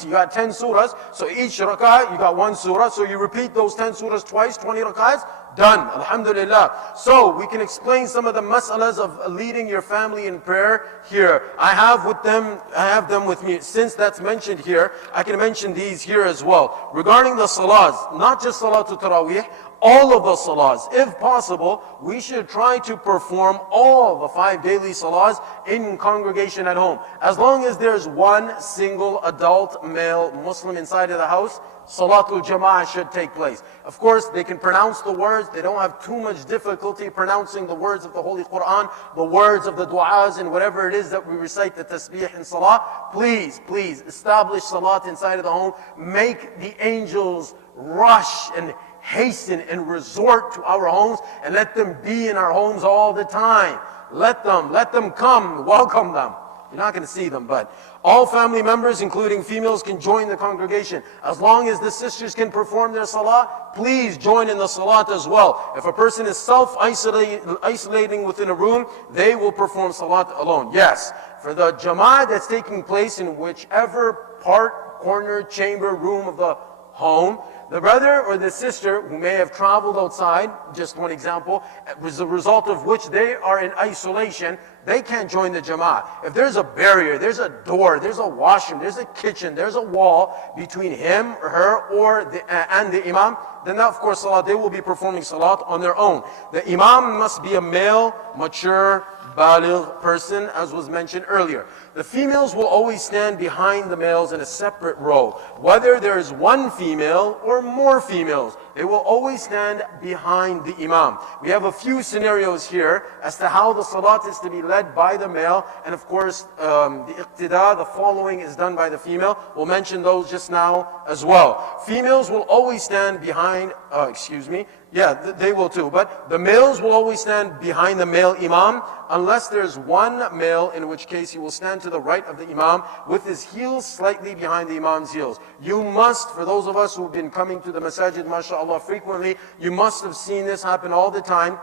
you got 10 surahs. So each rak'ah, you got one surah. So you repeat those 10 surahs twice, 20 rak'ahs. Done. Alhamdulillah. So we can explain some of the mas'alas of leading your family in prayer here. I have them with me. Since that's mentioned here, I can mention these here as well. Regarding the salahs, not just Salatul Taraweeh, all of the salahs, if possible, we should try to perform all the 5 daily salahs in congregation at home. As long as there's one single adult male Muslim inside of the house, Salatul Jama'ah should take place. Of course, they can pronounce the words. They don't have too much difficulty pronouncing the words of the Holy Quran, the words of the du'as, and whatever it is that we recite, the tasbih and salah. Please, please, establish salat inside of the home. Make the angels rush and hasten and resort to our homes, and let them be in our homes all the time. Let them come, welcome them. You're not going to see them, but all family members, including females, can join the congregation. As long as the sisters can perform their salah, please join in the salat as well. If a person is self-isolating within a room, they will perform salat alone. Yes, for the jama'ah that's taking place in whichever part, corner, chamber, room of the home, the brother or the sister who may have traveled outside, just one example, as a result of which they are in isolation, they can't join the jama'ah. If there's a barrier, there's a door, there's a washroom, there's a kitchen, there's a wall between him or her and the imam, then that, of course, salat, they will be performing salat on their own. The imam must be a male, mature, baligh person, as was mentioned earlier. The females will always stand behind the males in a separate row. Whether there is one female or more females, they will always stand behind the imam. We have a few scenarios here as to how the salat is to be led by the male, and of course the iqtida, the following, is done by the female. We'll mention those just now as well. Females will always stand behind, they will too, but the males will always stand behind the male imam, unless there's one male, in which case he will stand to the right of the imam with his heels slightly behind the imam's heels. You must, for those of us who've been coming to the masajid, mashallah, frequently, you must have seen this happen all the time.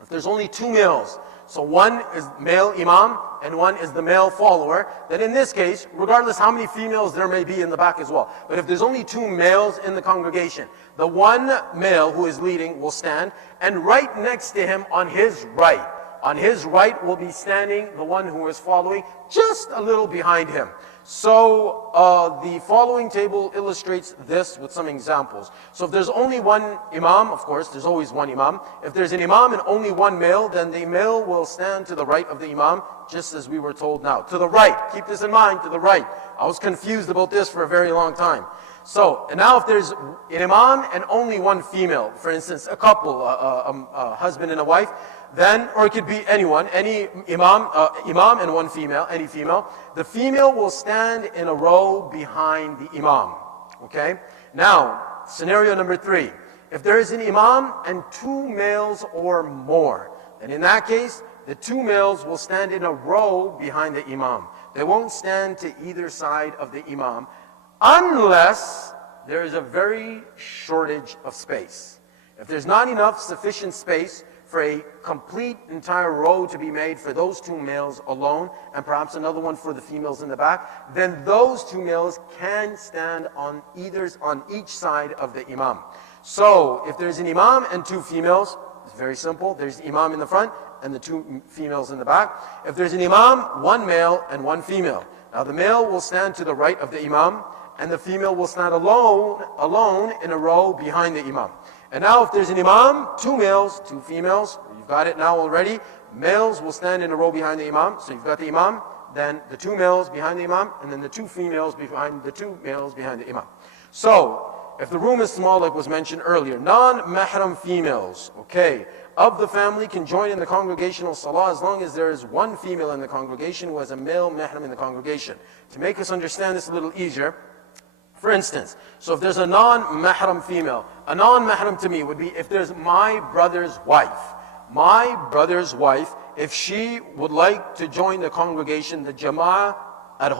If there's only 2 males, so one is male imam and one is the male follower, then in this case, regardless how many females there may be in the back as well, but if there's only 2 males in the congregation, the one male who is leading will stand, and right next to him on his right, On his right will be standing the one who is following, just a little behind him. So the following table illustrates this with some examples. So if there's only one imam, of course, there's always one imam. If there's an imam and only one male, then the male will stand to the right of the imam, just as we were told now. To the right, keep this in mind, to the right. I was confused about this for a very long time. So, and now if there's an imam and only one female, for instance, a couple, a husband and a wife, then, or it could be anyone, any imam and one female, any female, the female will stand in a row behind the imam, okay? Now, scenario number 3, if there is an imam and 2 males or more, then in that case, the 2 males will stand in a row behind the imam. They won't stand to either side of the imam, unless there is a very shortage of space. If there's not enough sufficient space for a complete entire row to be made for those 2 males alone, and perhaps another one for the females in the back, then those 2 males can stand on each side of the imam. So if there's an imam and 2 females, it's very simple. There's the imam in the front and the 2 females in the back. If there's an imam, 1 male and 1 female. Now the male will stand to the right of the imam, and the female will stand alone in a row behind the imam. And now if there's an imam, 2 males, 2 females, you've got it now already. Males will stand in a row behind the imam. So you've got the imam, then the 2 males behind the imam, and then the 2 females behind the 2 males behind the imam. So if the room is small, like was mentioned earlier, non-mahram females, okay, of the family can join in the congregational salah as long as there is 1 female in the congregation who has a male mahram in the congregation. To make us understand this a little easier, for instance, so if there's a non-mahram female, a non-mahram to me would be if there's my brother's wife. My brother's wife, if she would like to join the congregation, the jama'ah at home,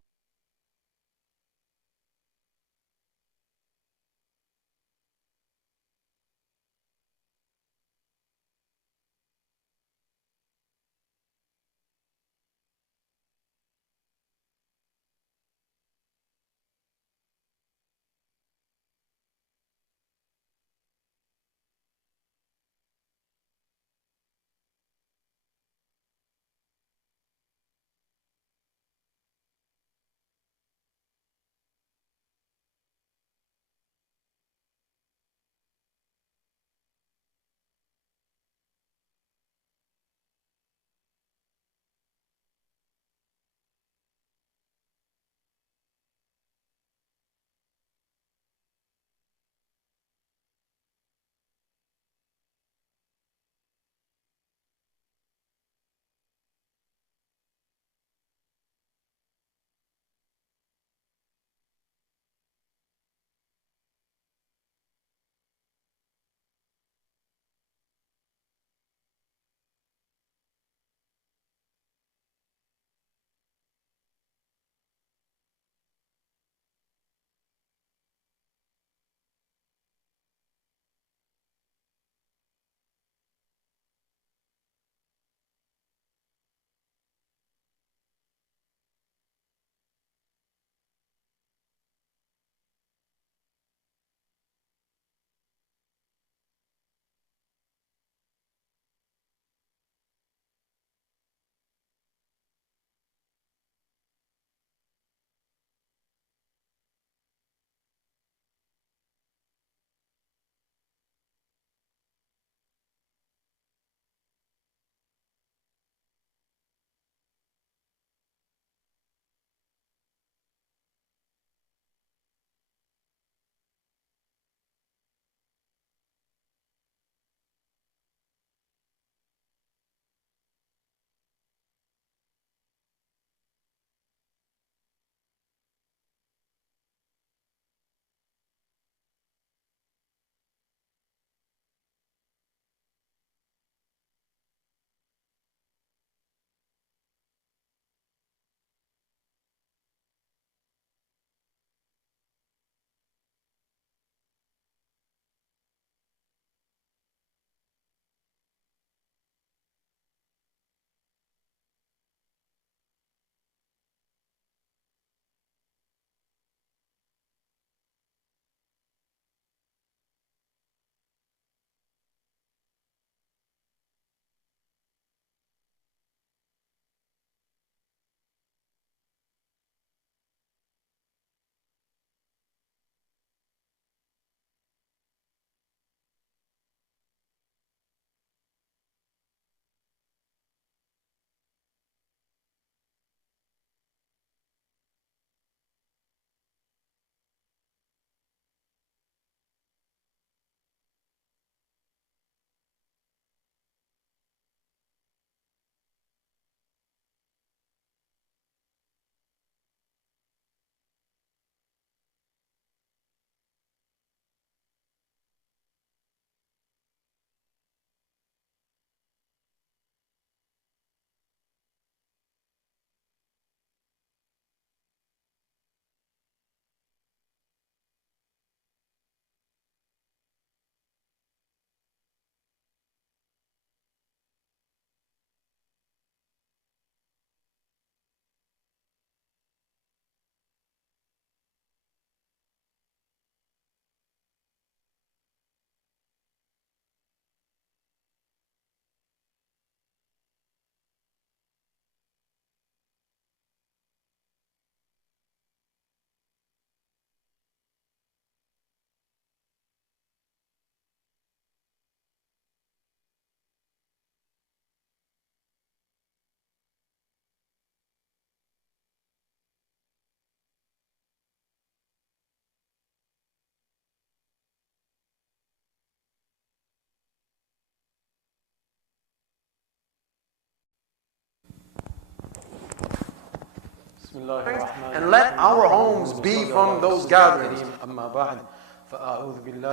and let our homes be from those gatherings.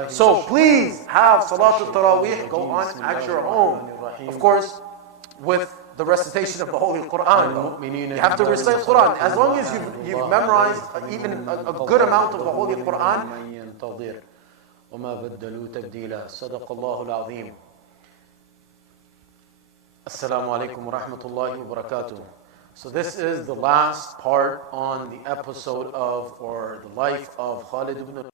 So please have Salat al-Taraweeh go on at your home. Of course, with the recitation of the Holy Quran. You have to recite Quran. As long as you've memorized even a good amount of the Holy Quran. وما بدلوا تبديلا صدق الله العظيم. Assalamu alaikum wa rahmatullahi wa barakatuh. So this is the last part on the episode of, or the life of Khalid ibn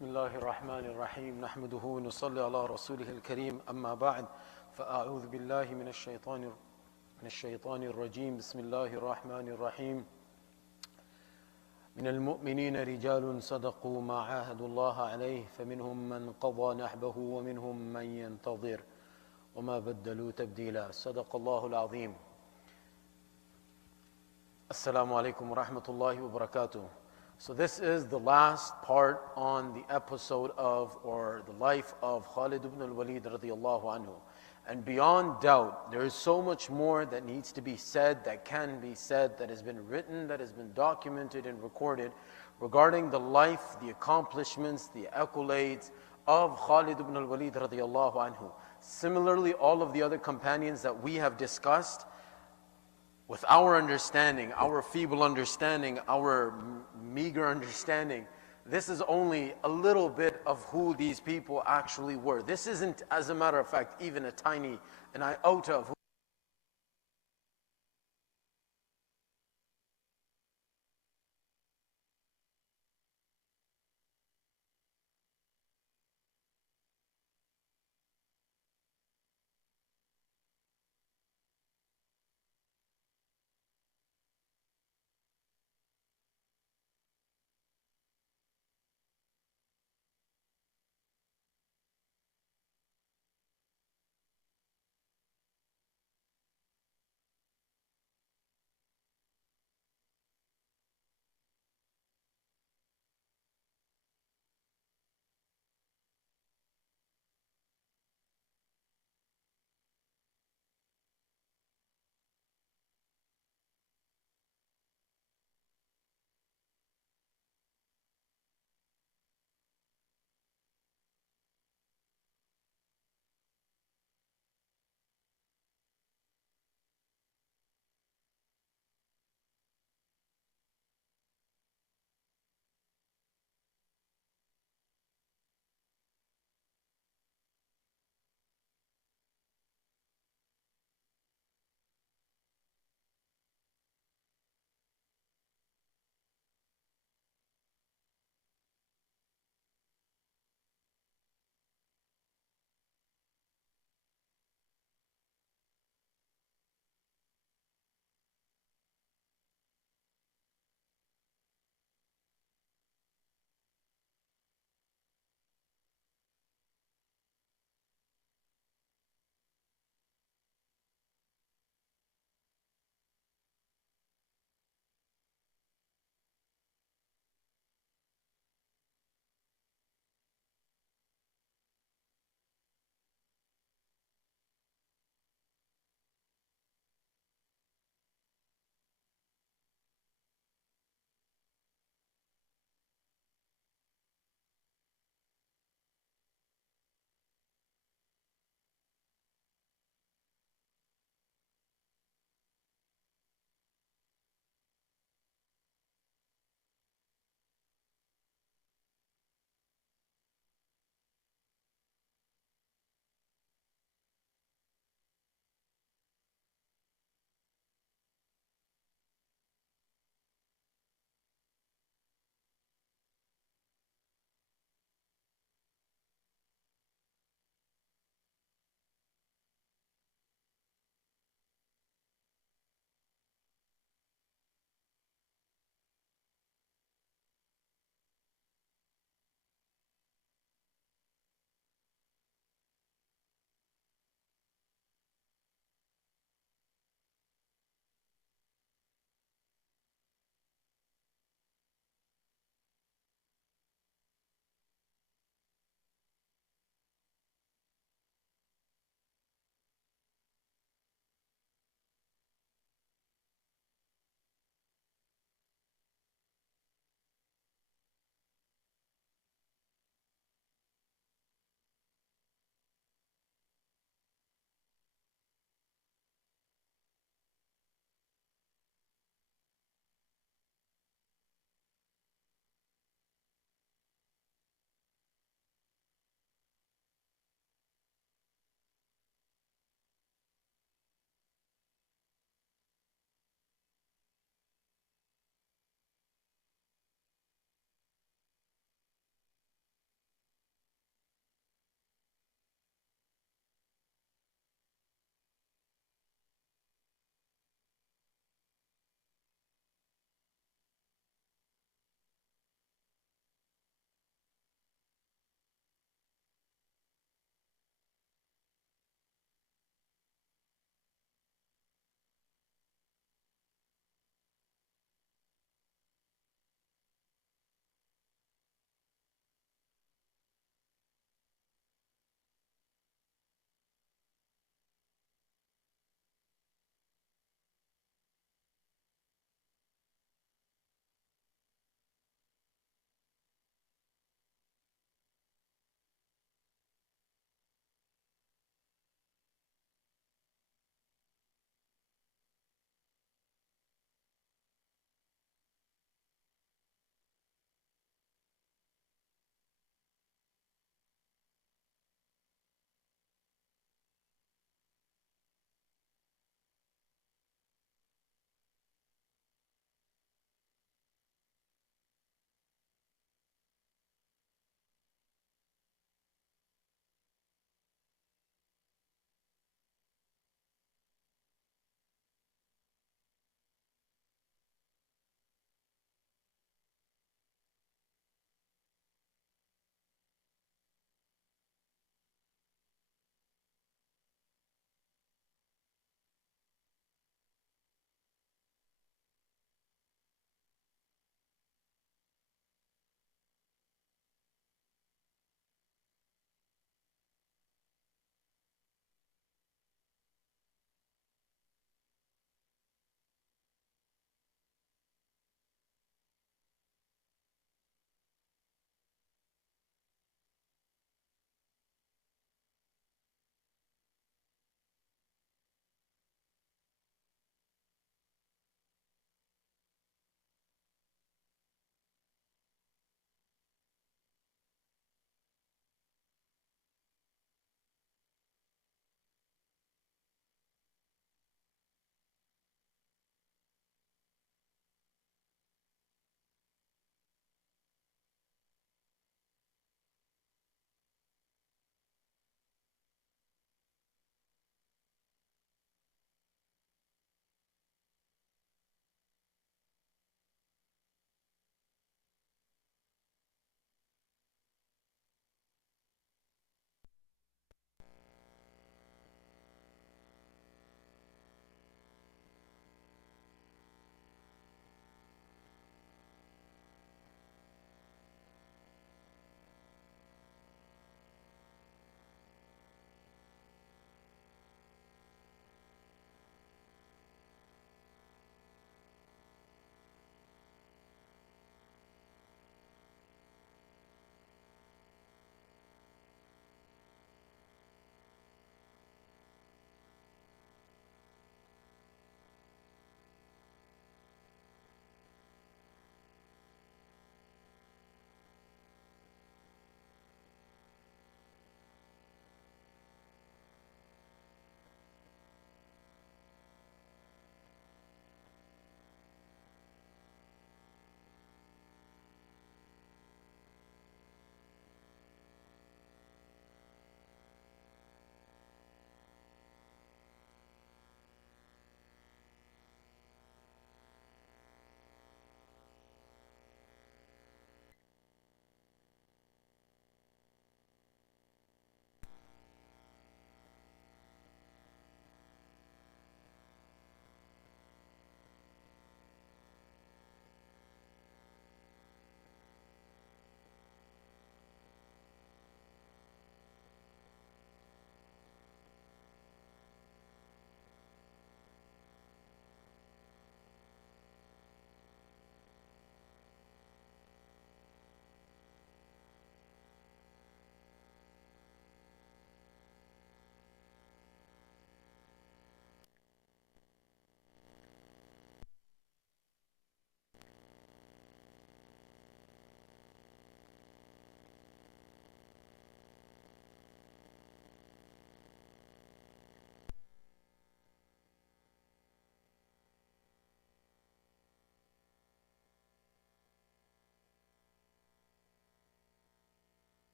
بسم الله الرحمن الرحيم نحمده ونصلي على رسوله الكريم أما بعد فأعوذ بالله من الشيطان الرجيم بسم الله الرحمن الرحيم من المؤمنين رجال صدقوا ما عاهدوا الله عليه فمنهم من قضى نحبه ومنهم من ينتظر وما بدلوا تبديلا صدق الله العظيم. Assalamu alaikum wa rahmatullahi wa barakatuh. So this is the last part on the episode of, or the life of Khalid ibn al-Walid radiyallahu anhu. And beyond doubt, there is so much more that needs to be said, that can be said, that has been written, that has been documented and recorded regarding the life, the accomplishments, the accolades of Khalid ibn al-Walid radiyallahu anhu. Similarly, all of the other companions that we have discussed, with our understanding, our feeble understanding, our meager understanding, this is only a little bit of who these people actually were. This isn't, as a matter of fact, even an iota of who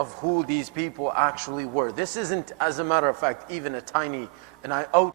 of who these people actually were. This isn't, as a matter of fact, even a tiny, and I out.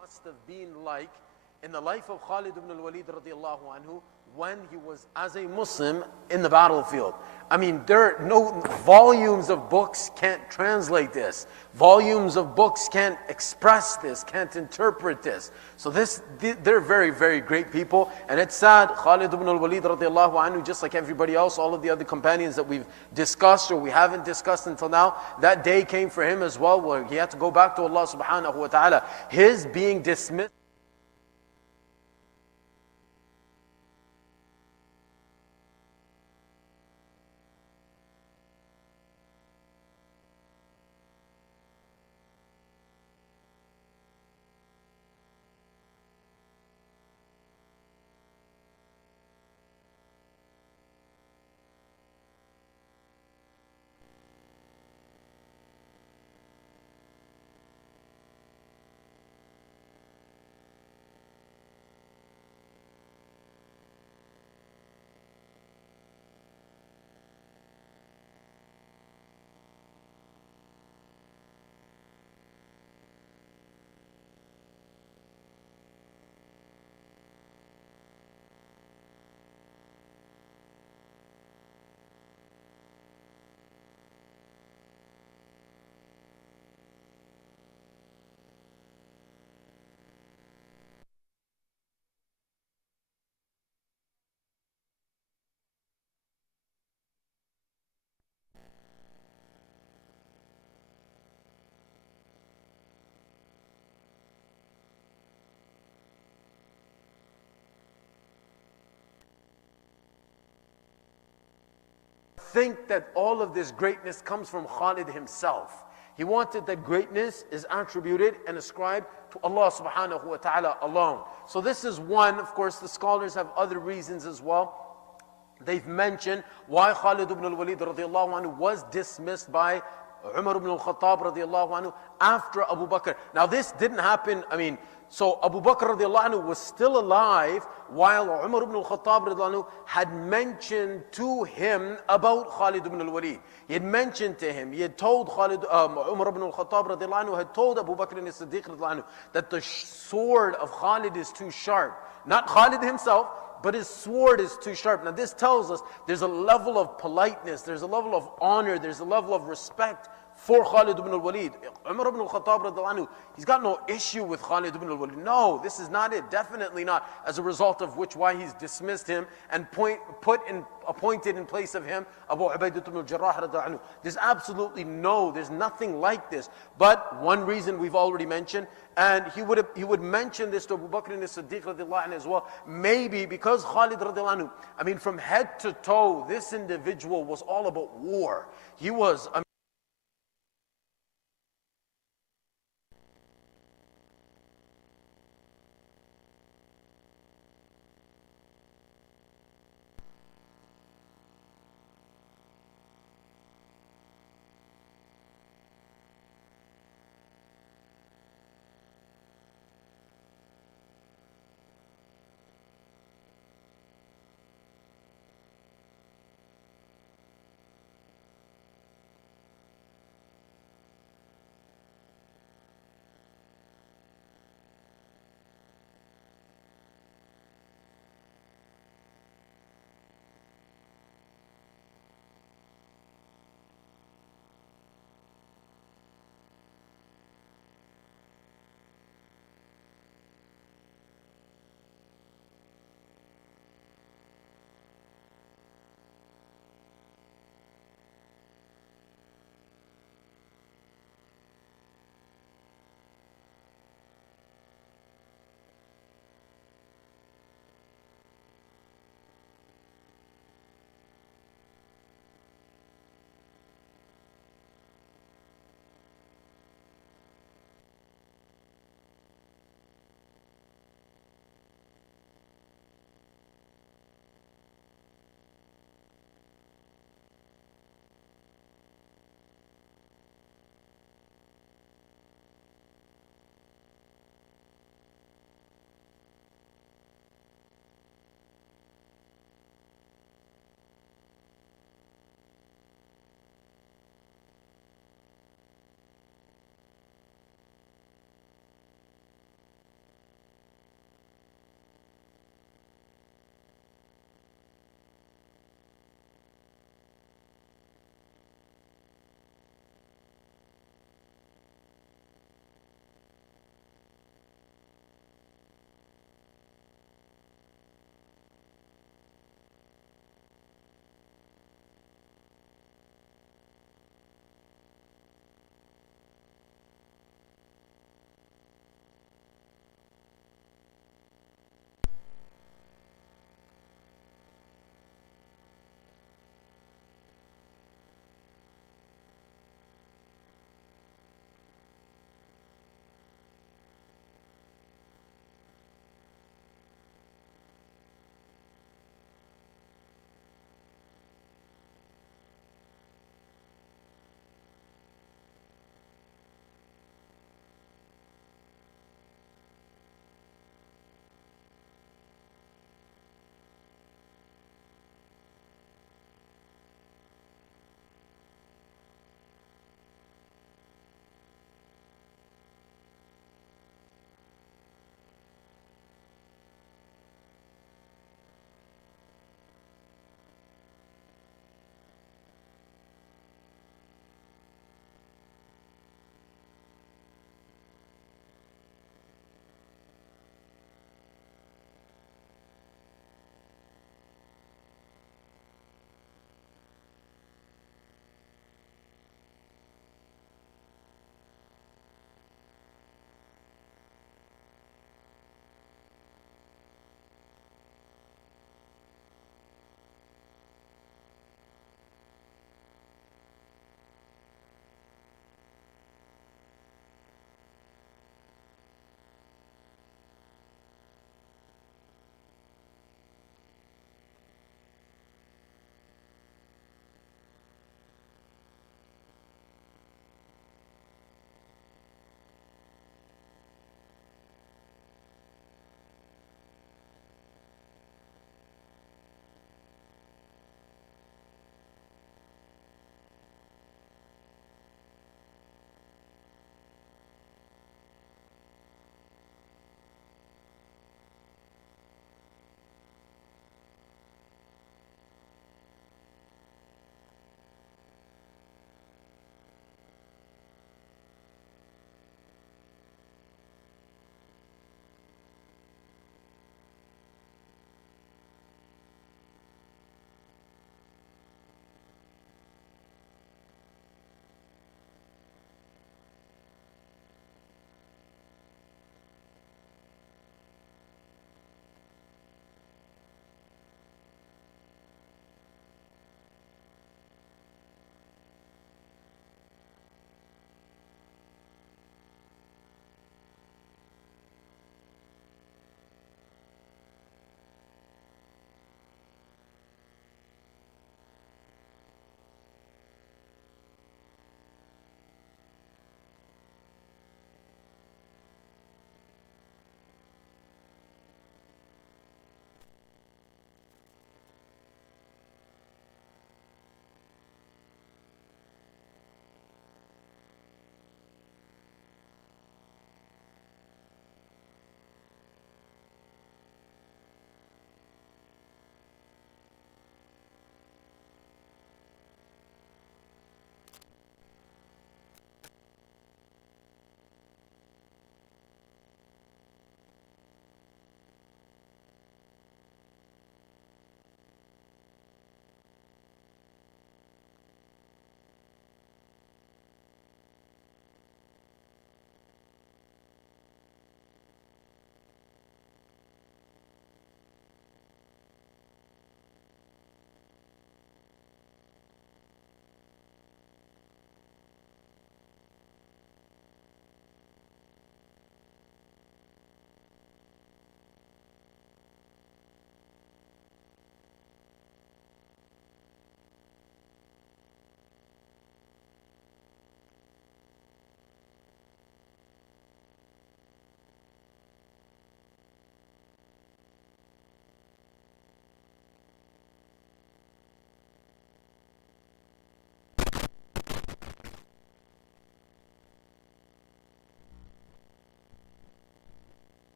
Must have been like in the life of Khalid ibn al-Walid radiallahu anhu when he was as a Muslim in the battlefield. I mean, there are no volumes of books can't translate this. Volumes of books can't express this, can't interpret this. So they're very, very great people. And it's sad, Khalid ibn al-Walid radiallahu anhu, just like everybody else, all of the other companions that we've discussed or we haven't discussed until now, that day came for him as well, where he had to go back to Allah subhanahu wa ta'ala. His being dismissed think that all of this greatness comes from Khalid himself. He wanted that greatness is attributed and ascribed to Allah subhanahu wa ta'ala alone. So this is one, of course, the scholars have other reasons as well. They've mentioned why Khalid ibn al-Walid radiallahu anhu was dismissed by Umar ibn al-Khattab radiallahu anhu after Abu Bakr. Now this didn't happen, so Abu Bakr radiallahu anhu was still alive while Umar ibn al-Khattab radiallahu anhu had mentioned to him about Khalid ibn al-Walid. He had mentioned to him, he had told Umar ibn al-Khattab radiallahu anhu had told Abu Bakr Siddique radiallahu anhu that the sword of Khalid is too sharp. Not Khalid himself, but his sword is too sharp. Now this tells us there's a level of politeness, there's a level of honor, there's a level of respect for Khalid ibn al-Walid. Umar ibn al-Khattab radiallahu anhu, he's got no issue with Khalid ibn al-Walid. No, this is not it, definitely not. As a result of which, why he's dismissed him and appointed in place of him Abu Ubaidah ibn al-Jarrah radiallahu anhu. There's absolutely there's nothing like this. But one reason we've already mentioned, and he would mention this to Abu Bakr Siddique radiallahu anhu as well, maybe because Khalid radiallahu anhu, from head to toe, this individual was all about war. He was,